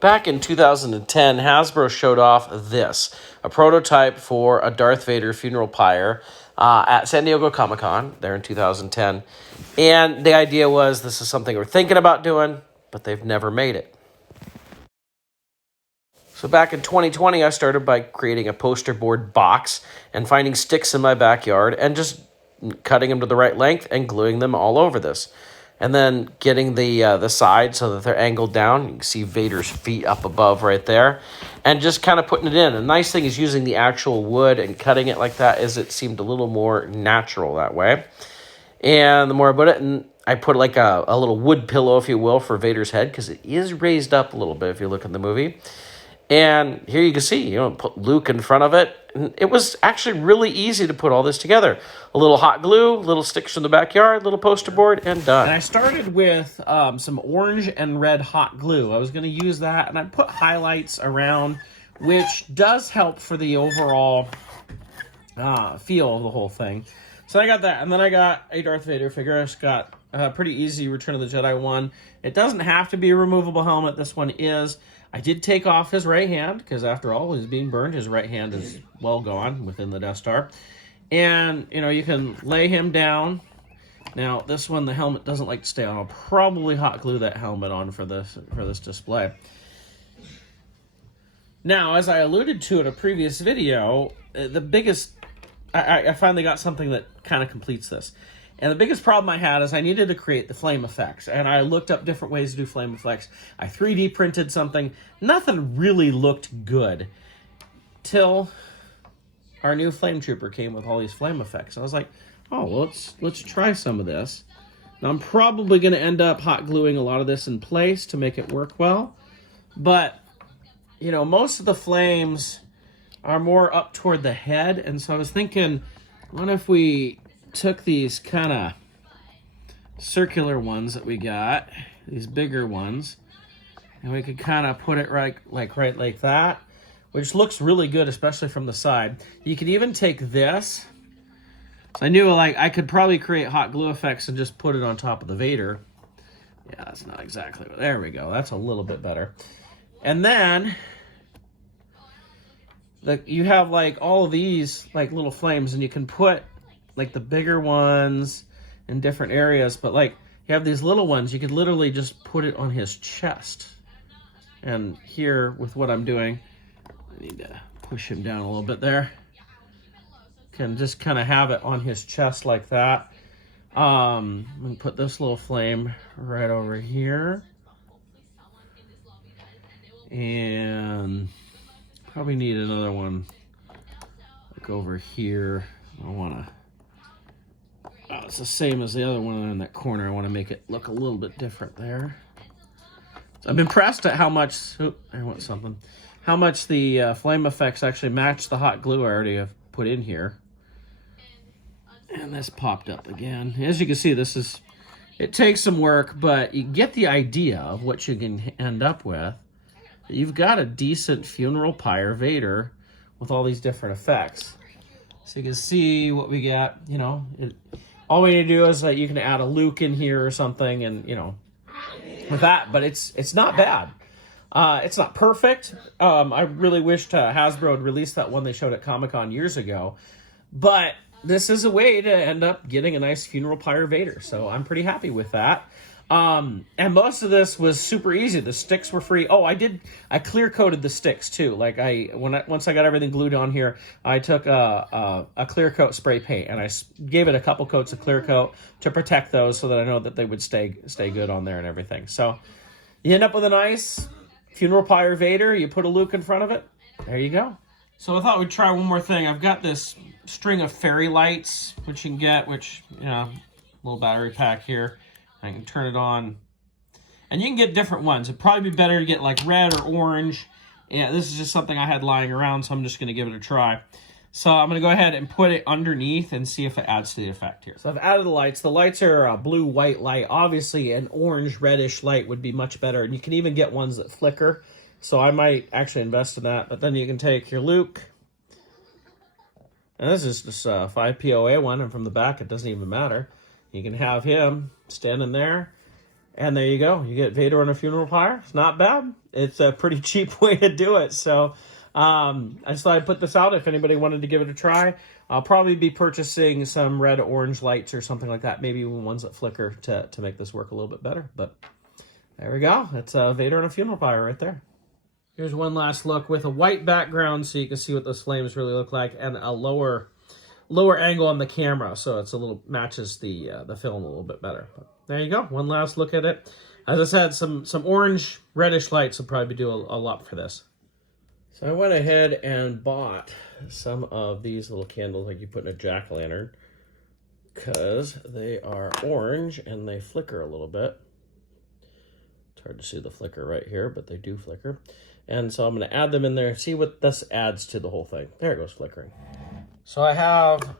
Back in 2010, Hasbro showed off this, a prototype for a Darth Vader funeral pyre at San Diego Comic-Con there in 2010. And the idea was this is something we're thinking about doing, but they've never made it. So back in 2020, I started by creating a poster board box and finding sticks in my backyard and just cutting them to the right length and gluing them all over this. And then getting the sides so that they're angled down. You can see Vader's feet up above right there. And just kind of putting it in. The nice thing is using the actual wood and cutting it like that is it seemed a little more natural that way. And the more I put it, and I put like a little wood pillow, if you will, for Vader's head because it is raised up a little bit if you look in the movie. And here you can see, put Luke in front of it. And it was actually really easy to put all this together. A little hot glue, little sticks from the backyard, little poster board, and done. And I started with some orange and red hot glue. I was going to use that, and I put highlights around, which does help for the overall feel of the whole thing. So I got that, and then I got a Darth Vader figure. I just got a pretty easy Return of the Jedi one. It doesn't have to be a removable helmet. This one is. I did take off his right hand, because after all, he's being burned. His right hand is well gone within the Death Star. And, you can lay him down. Now, this one, the helmet doesn't like to stay on. I'll probably hot glue that helmet on for this display. Now, as I alluded to in a previous video, the biggest... I finally got something that kind of completes this. And the biggest problem I had is I needed to create the flame effects. And I looked up different ways to do flame effects. I 3D printed something. Nothing really looked good. Till our new Flame Trooper came with all these flame effects. And I was like, oh, well, let's try some of this. Now, I'm probably going to end up hot gluing a lot of this in place to make it work well. But, most of the flames are more up toward the head. And so I was thinking, what if we took these kind of circular ones that we got, these bigger ones, and we could kind of put it right like that, which looks really good, especially from the side. You could even take this. So I knew I could probably create hot glue effects and just put it on top of the Vader. Yeah, that's not exactly. There we go. That's a little bit better. And then you have all of these little flames, and you can put the bigger ones in different areas, but you have these little ones, you could literally just put it on his chest. And here, with what I'm doing, I need to push him down a little bit there. Can just kind of have it on his chest like that. I'm going to put this little flame right over here. And probably need another one over here. I want to... it's the same as the other one in that corner. I want to make it look a little bit different there. So I'm impressed at how much... I want something. How much the flame effects actually match the hot glue I already have put in here. And this popped up again. As you can see, it takes some work, but you get the idea of what you can end up with. You've got a decent funeral pyre Vader with all these different effects. So you can see what we got, all we need to do is you can add a Luke in here or something, and with that. But it's not bad. It's not perfect. I really wished Hasbro had released that one they showed at Comic-Con years ago. But this is a way to end up getting a nice funeral pyre Vader. So I'm pretty happy with that. And most of this was super easy. The sticks were free. Oh, I clear coated the sticks too. Once I got everything glued on here, I took a clear coat spray paint and I gave it a couple coats of clear coat to protect those so that I know that they would stay good on there and everything. So you end up with a nice funeral pyre Vader. You put a Luke in front of it. There you go. So I thought we'd try one more thing. I've got this string of fairy lights, which you can get, little battery pack here. I can turn it on. And you can get different ones. It'd probably be better to get red or orange. Yeah, this is just something I had lying around, so I'm just going to give it a try. So I'm going to go ahead and put it underneath and see if it adds to the effect here. So I've added the lights. The lights are a blue-white light. Obviously, an orange-reddish light would be much better. And you can even get ones that flicker. So I might actually invest in that. But then you can take your Luke. And this is just a 5POA one. And from the back, it doesn't even matter. You can have him standing there. And there you go. You get Vader on a funeral pyre. It's not bad. It's a pretty cheap way to do it. So I just thought I'd put this out if anybody wanted to give it a try. I'll probably be purchasing some red-orange lights or something like that. Maybe even ones that flicker to make this work a little bit better. But there we go. It's Vader on a funeral pyre right there. Here's one last look with a white background so you can see what those flames really look like, and a lower angle on the camera, so it's a little matches the film a little bit better. But there you go. One last look at it. As I said, some orange reddish lights will probably do a lot for this. So I went ahead and bought some of these little candles like you put in a jack-o'-lantern, because they are orange and they flicker a little bit. It's hard to see the flicker right here, but they do flicker. And so I'm going to add them in there, see what this adds to the whole thing. There it goes, flickering. So I have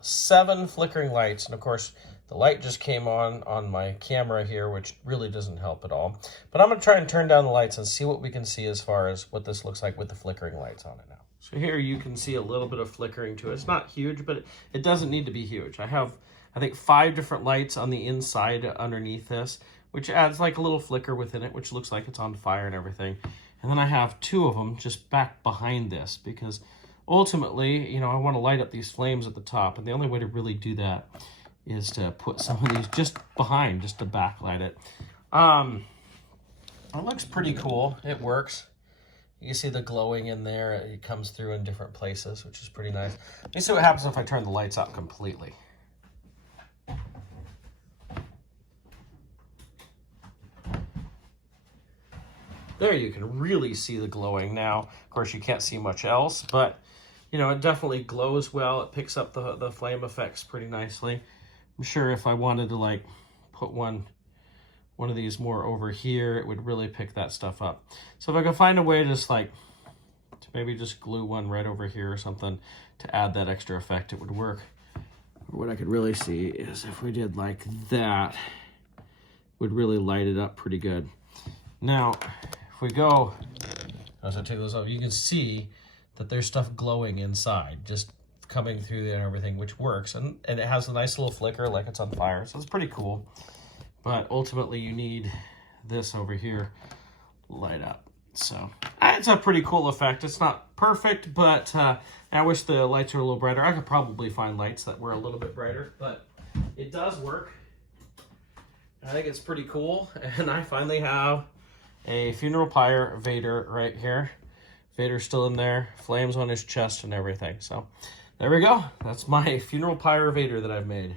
7 flickering lights, and of course the light just came on my camera here, which really doesn't help at all. But I'm going to try and turn down the lights and see what we can see as far as what this looks like with the flickering lights on it now. So here you can see a little bit of flickering to it. It's not huge, but it doesn't need to be huge. I have, I think, 5 different lights on the inside underneath this, which adds like a little flicker within it, which looks like it's on fire and everything. And then I have 2 of them just back behind this, because ultimately, you know, I want to light up these flames at the top, and the only way to really do that is to put some of these just behind, just to backlight it. It looks pretty cool. It works. You can see the glowing in there. It comes through in different places, which is pretty nice. Let me see what happens if I turn the lights out completely. There you can really see the glowing now. Of course, you can't see much else, but you know, it definitely glows well. It picks up the flame effects pretty nicely. I'm sure if I wanted to like put one of these more over here, it would really pick that stuff up. So if I could find a way to just like to maybe just glue one right over here or something to add that extra effect, it would work. What I could really see is if we did like that, it would really light it up pretty good. Now, if we go, as I take those off, you can see that there's stuff glowing inside, just coming through there and everything, which works. And it has a nice little flicker like it's on fire, so it's pretty cool. But ultimately, you need this over here light up. So it's a pretty cool effect. It's not perfect, but I wish the lights were a little brighter. I could probably find lights that were a little bit brighter, but it does work. I think it's pretty cool, and I finally have a funeral pyre Vader right here. Vader's still in there, flames on his chest and everything. So there we go. That's my funeral pyre Vader that I've made.